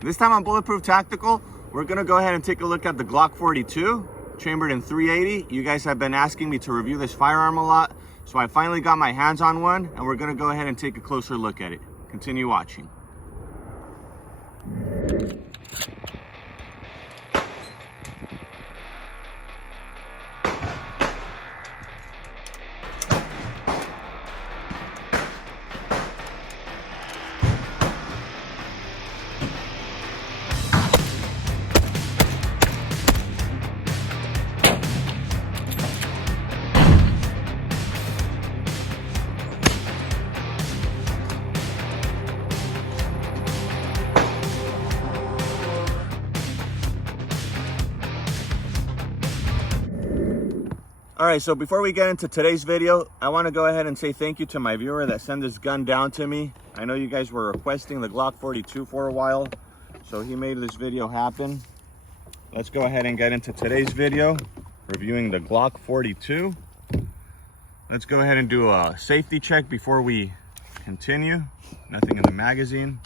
This time on Bulletproof Tactical, we're gonna go ahead and take a look at the Glock 42, chambered in .380. You guys have been asking me to review this firearm a lot, so I finally got my hands on one, and we're gonna go ahead and take a closer look at it. Continue watching. All right, so before we get into today's video, I want to go ahead and say thank you to my viewer that sent this gun down to me. I know you guys were requesting the Glock 42 for a while, so he made this video happen. Let's go ahead and get into today's video, reviewing the Glock 42. Let's go ahead and do a safety check before we continue. Nothing in the magazine.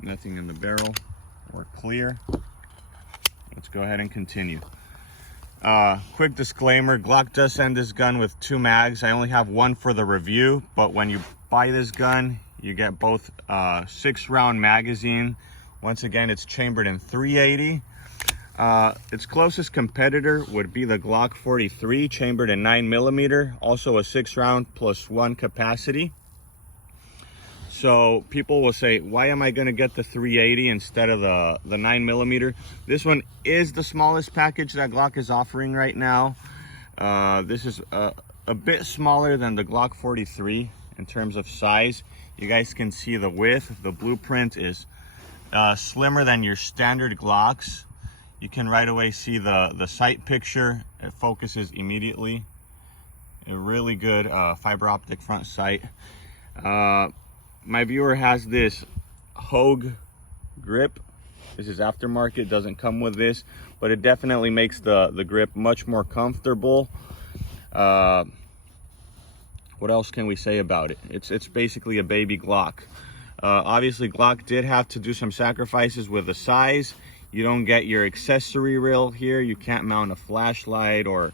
Nothing in the barrel. We're clear. Let's go ahead and continue. Quick disclaimer, Glock does send this gun with 2 mags. I only have one for the review, but when you buy this gun, you get both 6-round magazine. Once again, it's chambered in .380. Its closest competitor would be the Glock 43, chambered in 9mm, also a 6-round plus 1 capacity. So people will say, why am I going to get the .380 instead of the 9mm? This one is the smallest package that Glock is offering right now. This is a bit smaller than the Glock 43 in terms of size. You guys can see the width. The blueprint is slimmer than your standard Glocks. You can right away see the sight picture. It focuses immediately. A really good fiber optic front sight. My viewer has this Hogue grip. This is aftermarket, doesn't come with this, but it definitely makes the grip much more comfortable. What else can we say about it? It's basically a baby Glock. Obviously, Glock did have to do some sacrifices with the size. You don't get your accessory rail here. You can't mount a flashlight or,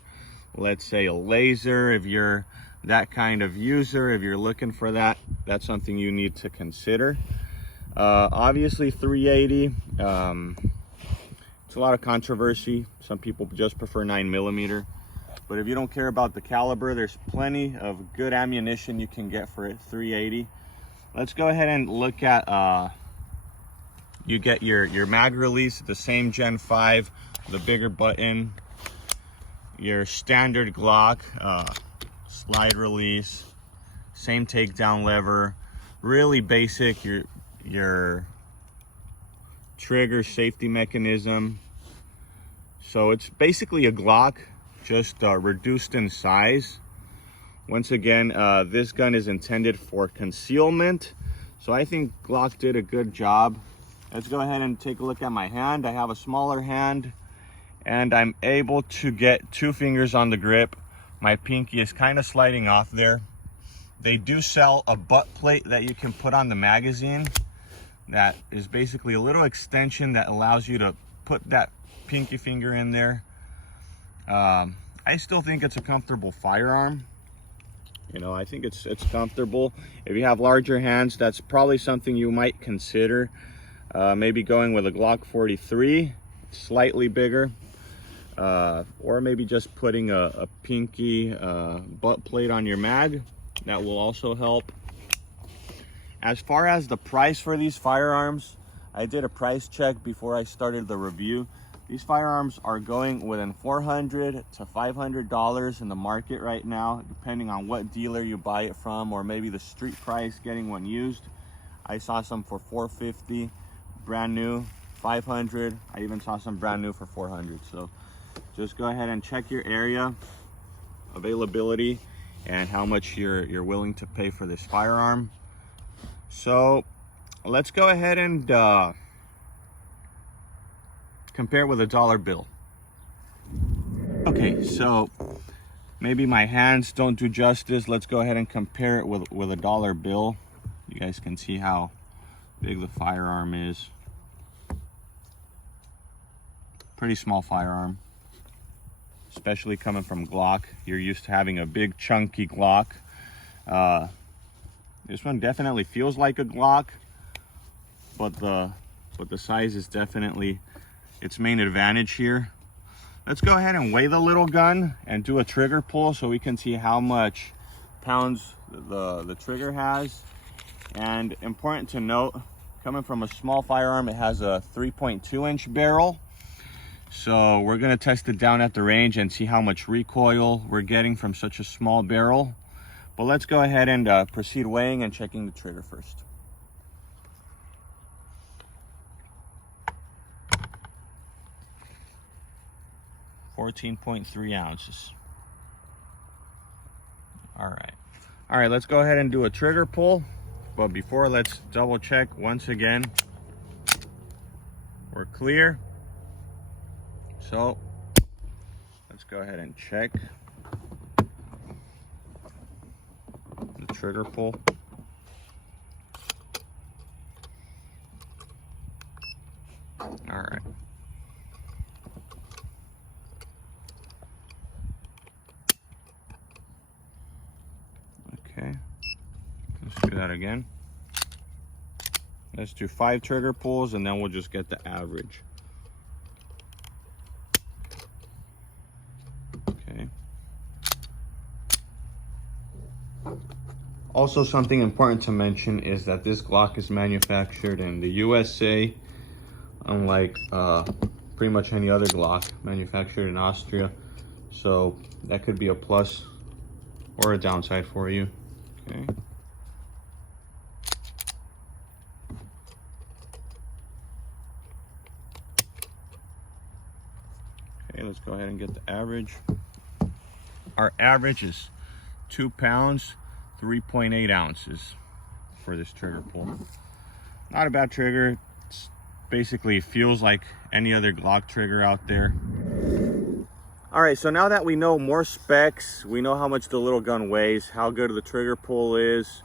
let's say, a laser. If you're that kind of user, if you're looking for that, that's something you need to consider. Obviously .380, it's a lot of controversy. Some people just prefer 9mm, but if you don't care about the caliber, there's plenty of good ammunition you can get for it. .380. Let's go ahead and look at you get your mag release, the same Gen 5, the bigger button, your standard Glock slide release, same takedown lever, really basic, your trigger safety mechanism. So it's basically a Glock, just reduced in size. Once again, this gun is intended for concealment, so I think Glock did a good job. Let's go ahead and take a look at my hand. I have a smaller hand, and I'm able to get 2 fingers on the grip. My pinky is kind of sliding off there. They do sell a butt plate that you can put on the magazine. That is basically a little extension that allows you to put that pinky finger in there. I still think it's a comfortable firearm. You know, I think it's comfortable. If you have larger hands, that's probably something you might consider. Maybe going with a Glock 43, slightly bigger. Or maybe just putting a pinky butt plate on your mag. That will also help. As far as the price for these firearms, I did a price check before I started the review. These firearms are going within $400 to $500 in the market right now, depending on what dealer you buy it from, or maybe the street price getting one used. I saw some for $450 brand new, $500. I even saw some brand new for $400. So just go ahead and check your area, availability, and how much you're willing to pay for this firearm. So let's go ahead and compare it with a dollar bill. Okay, so maybe my hands don't do justice. Let's go ahead and compare it with a dollar bill. You guys can see how big the firearm is. Pretty small firearm, especially coming from Glock. You're used to having a big chunky Glock. This one definitely feels like a Glock, but the size is definitely its main advantage here. Let's go ahead and weigh the little gun and do a trigger pull so we can see how much pounds the trigger has. And important to note, coming from a small firearm, it has a 3.2-inch barrel. So we're gonna test it down at the range and see how much recoil we're getting from such a small barrel. But let's go ahead and proceed weighing and checking the trigger first. .3 ounces. All right, let's go ahead and do a trigger pull. But before, let's double check once again. We're clear. So let's go ahead and check the trigger pull. All right. Okay, let's do that again. Let's do 5 trigger pulls and then we'll just get the average. Okay. Also, something important to mention is that this Glock is manufactured in the USA, unlike pretty much any other Glock manufactured in Austria. So that could be a plus or a downside for you. Okay. Okay, let's go ahead and get the average. Our average is 2 pounds, 3.8 ounces for this trigger pull. Not a bad trigger. It's basically feels like any other Glock trigger out there. All right, so now that we know more specs, we know how much the little gun weighs, how good the trigger pull is.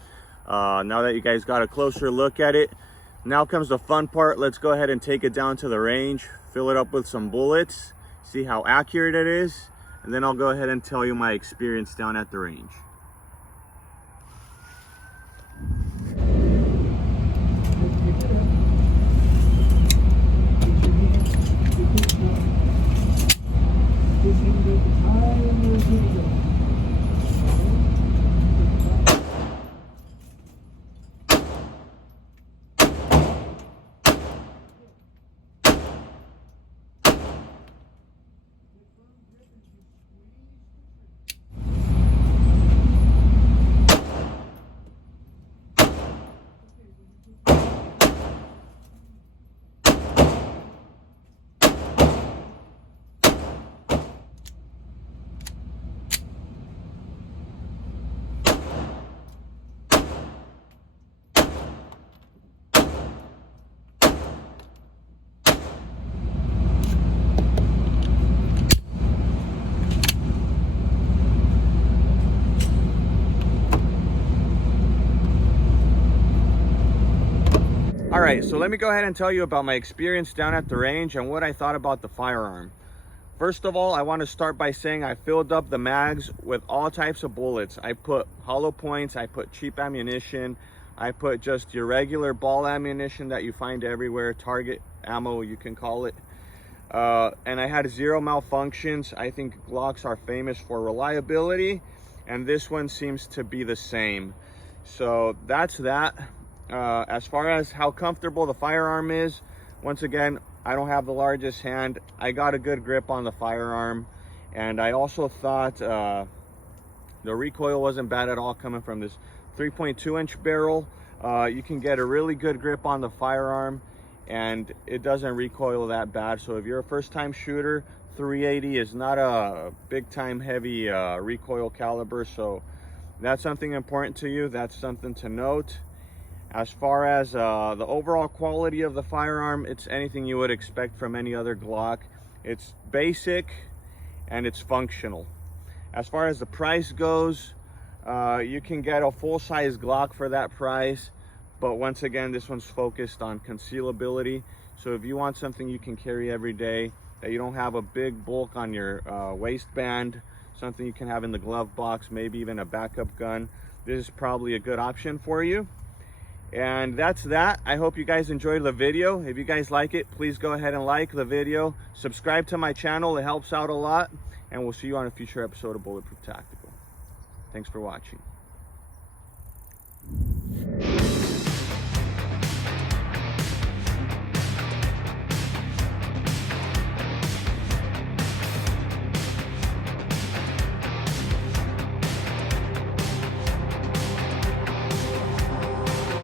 Now that you guys got a closer look at it, now comes the fun part. Let's go ahead and take it down to the range, fill it up with some bullets, see how accurate it is, and then I'll go ahead and tell you my experience down at the range. All right, so let me go ahead and tell you about my experience down at the range and what I thought about the firearm. First of all, I want to start by saying I filled up the mags with all types of bullets. I put hollow points, I put cheap ammunition, I put just your regular ball ammunition that you find everywhere, target ammo you can call it. And I had 0 malfunctions. I think Glocks are famous for reliability, and this one seems to be the same. So that's that. As far as how comfortable the firearm is, once again, I don't have the largest hand. I got a good grip on the firearm, and I also thought the recoil wasn't bad at all coming from this 3.2-inch barrel. You can get a really good grip on the firearm, and it doesn't recoil that bad. So if you're a first-time shooter, 380 is not a big-time heavy recoil caliber. So that's something important to you. That's something to note. As far as the overall quality of the firearm, it's anything you would expect from any other Glock. It's basic and it's functional. As far as the price goes, you can get a full-size Glock for that price But once again, this one's focused on concealability. So if you want something you can carry every day, that you don't have a big bulk on your waistband, something you can have in the glove box, maybe even a backup gun, this is probably a good option for you. And that's that. I hope you guys enjoyed the video. If you guys like it, please go ahead and like the video. Subscribe to my channel. It helps out a lot. And we'll see you on a future episode of Bulletproof Tactical. Thanks for watching.